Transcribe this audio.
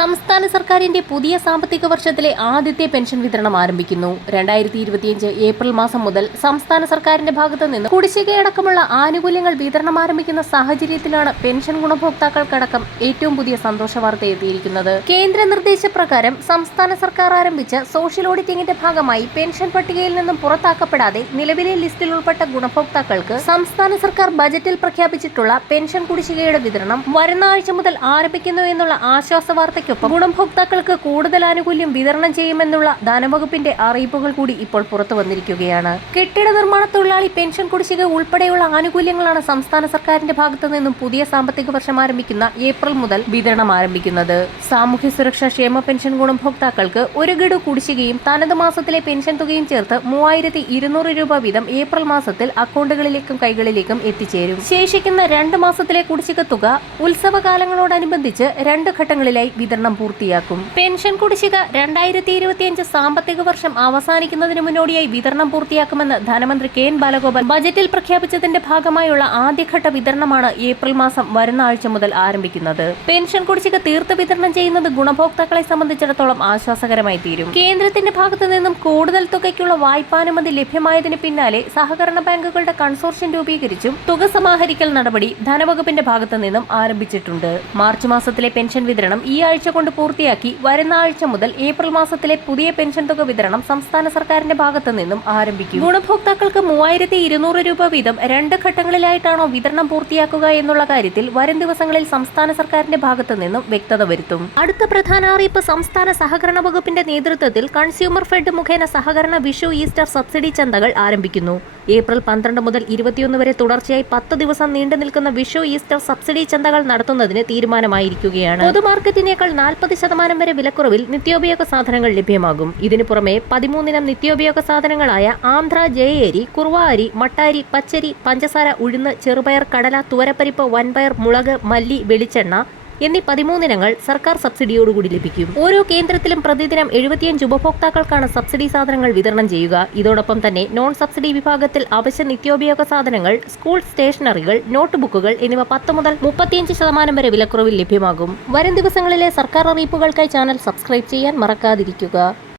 സംസ്ഥാന സർക്കാരിന്റെ പുതിയ സാമ്പത്തിക വർഷത്തിലെ ആദ്യത്തെ പെൻഷൻ വിതരണം ആരംഭിക്കുന്നു. 2025 ഏപ്രിൽ മാസം മുതൽ സംസ്ഥാന സർക്കാരിന്റെ ഭാഗത്തു നിന്ന് കുടിശ്ശികയടക്കമുള്ള ആനുകൂല്യങ്ങൾ വിതരണം ആരംഭിക്കുന്ന സാഹചര്യത്തിലാണ് പെൻഷൻ ഗുണഭോക്താക്കൾക്കടക്കം ഏറ്റവും പുതിയ സന്തോഷ വാർത്ത എത്തിയിരിക്കുന്നത്. കേന്ദ്ര നിർദ്ദേശപ്രകാരം സംസ്ഥാന സർക്കാർ ആരംഭിച്ച സോഷ്യൽ ഓഡിറ്റിംഗിന്റെ ഭാഗമായി പെൻഷൻ പട്ടികയിൽ നിന്നും പുറത്താക്കപ്പെടാതെ നിലവിലെ ലിസ്റ്റിൽ ഉൾപ്പെട്ട ഗുണഭോക്താക്കൾക്ക് സംസ്ഥാന സർക്കാർ ബജറ്റിൽ പ്രഖ്യാപിച്ചിട്ടുള്ള പെൻഷൻ കുടിശ്ശികയുടെ വിതരണം വരുന്ന ആഴ്ച മുതൽ ആരംഭിക്കുന്നു എന്നുള്ള ആശ്വാസ വാർത്തയ്ക്കൊപ്പം ഗുണഭോക്താക്കൾക്ക് കൂടുതൽ ആനുകൂല്യം വിതരണം ചെയ്യുമെന്നുള്ള ധനവകുപ്പിന്റെ അറിയിപ്പുകൾ കൂടി ഇപ്പോൾ പുറത്തു വന്നിരിക്കുകയാണ്. കെട്ടിട നിർമ്മാണ തൊഴിലാളി പെൻഷൻ കുടിശ്ശിക ഉൾപ്പെടെയുള്ള ആനുകൂല്യങ്ങളാണ് സംസ്ഥാന സർക്കാരിന്റെ ഭാഗത്തു നിന്നും പുതിയ സാമ്പത്തിക വർഷം ആരംഭിക്കുന്ന ഏപ്രിൽ മുതൽ വിതരണം ആരംഭിക്കുന്നത്. സാമൂഹ്യ സുരക്ഷാ ക്ഷേമ പെൻഷൻ ഗുണഭോക്താക്കൾക്ക് ഒരു ഗഡു കുടിശ്ശികയും തനത് മാസത്തിലെ പെൻഷൻ തുകയും ചേർത്ത് 3200 രൂപ വീതം ഏപ്രിൽ മാസത്തിൽ അക്കൗണ്ടുകളിലേക്കും കൈകളിലേക്കും എത്തിച്ചേരും. ശേഷിക്കുന്ന 2 മാസത്തിലെ കുടിശ്ശിക തുക ഉത്സവകാലങ്ങളോടനുബന്ധിച്ച് 2 ഘട്ടങ്ങളിലായി വിതരണം പൂർത്തിയാക്കും. പെൻഷൻ കുടിശ്ശിക 2025 സാമ്പത്തിക വർഷം അവസാനിക്കുന്നതിന് മുന്നോടിയായി വിതരണം പൂർത്തിയാക്കുമെന്ന് ധനമന്ത്രി കെ.എൻ. ബാലഗോപാൽ ബജറ്റിൽ പ്രഖ്യാപിച്ചതിന്റെ ഭാഗമായുള്ള ആദ്യഘട്ട വിതരണമാണ് ഏപ്രിൽ മാസം വരുന്ന ആഴ്ച മുതൽ ആരംഭിക്കുന്നത്. പെൻഷൻ കുടിശ്ശിക തീർത്ത് വിതരണം ചെയ്യുന്നത് ഗുണഭോക്താക്കളെ സംബന്ധിച്ചിടത്തോളം ആശ്വാസകരമായി തീരും. കേന്ദ്രത്തിന്റെ ഭാഗത്തു നിന്നും കൂടുതൽ തുകയ്ക്കുള്ള വായ്പാനുമതി ലഭ്യമായതിന് പിന്നാലെ സഹകരണ ബാങ്കുകളുടെ കൺസോർഷ്യം രൂപീകരിച്ചും തുക സമാഹരിക്കൽ നടപടി ധനവകുപ്പിന്റെ ഭാഗത്തു നിന്നും ആരംഭിച്ചിട്ടുണ്ട്. മാർച്ച് മാസത്തിലെ പെൻഷൻ വിതരണം ഈ ആഴ്ച കൊണ്ട് പൂർത്തിയാക്കി വരുന്ന ആഴ്ച മുതൽ ഏപ്രിൽ മാസത്തിലെ പുതിയ പെൻഷൻ തുക വിതരണം സംസ്ഥാന സർക്കാരിന്റെ ഭാഗത്തു നിന്നും ആരംഭിക്കും. ഗുണഭോക്താക്കൾക്ക് 3200 രൂപ വീതം 2 ഘട്ടങ്ങളിലായിട്ടാണോ വിതരണം പൂർത്തിയാക്കുക എന്നുള്ള കാര്യത്തിൽ വരും ദിവസങ്ങളിൽ സംസ്ഥാന സർക്കാരിന്റെ ഭാഗത്തു നിന്നും വ്യക്തത വരുത്തും. അടുത്ത പ്രധാന അറിയിപ്പ് സംസ്ഥാന സഹകരണ വകുപ്പിന്റെ നേതൃത്വത്തിൽ കൺസ്യൂമർ ഫെഡ് മുഖേന സഹകരണ വിഷു ഈസ്റ്റർ സബ്സിഡി ചന്തകൾ ആരംഭിക്കുന്നു. ഏപ്രിൽ 12 മുതൽ 21 വരെ തുടർച്ചയായി 10 ദിവസം നീണ്ടു നിൽക്കുന്ന വിഷു ഈസ്റ്റർ സബ്സിഡി ചന്തകൾ നടത്തുന്നതിന് തീരുമാനമായിരിക്കുകയാണ്. പൊതുമാർക്കറ്റിനേക്കാൾ 40% വരെ വിലക്കുറവിൽ നിത്യോപയോഗ സാധനങ്ങൾ ലഭ്യമാകും. ഇതിനു പുറമെ 13 ഇനം നിത്യോപയോഗ സാധനങ്ങളായ ആന്ധ്ര ജയയരി, കുറുവ അരി, മട്ടാരി, പച്ചരി, പഞ്ചസാര, ഉഴുന്ന്, ചെറുപയർ, കടല, തുവരപ്പരിപ്പ്, വൻപയർ, മുളക്, മല്ലി, വെളിച്ചെണ്ണ എന്നീ 13 ഇനങ്ങൾ സർക്കാർ സബ്സിഡിയോടുകൂടി ലഭിക്കും. ഓരോ കേന്ദ്രത്തിലും പ്രതിദിനം 75 ഉപഭോക്താക്കൾക്കാണ് സബ്സിഡി സാധനങ്ങൾ വിതരണം ചെയ്യുക. ഇതോടൊപ്പം തന്നെ നോൺ സബ്സിഡി വിഭാഗത്തിൽ അവശ്യ നിത്യോപയോഗ സാധനങ്ങൾ, സ്കൂൾ സ്റ്റേഷനറികൾ, നോട്ട് ബുക്കുകൾ എന്നിവ 10 മുതൽ 35% വരെ വിലക്കുറവിൽ ലഭ്യമാകും. വരും ദിവസങ്ങളിലെ സർക്കാർ അറിയിപ്പുകൾക്കായി ചാനൽ സബ്സ്ക്രൈബ് ചെയ്യാൻ മറക്കാതിരിക്കുക.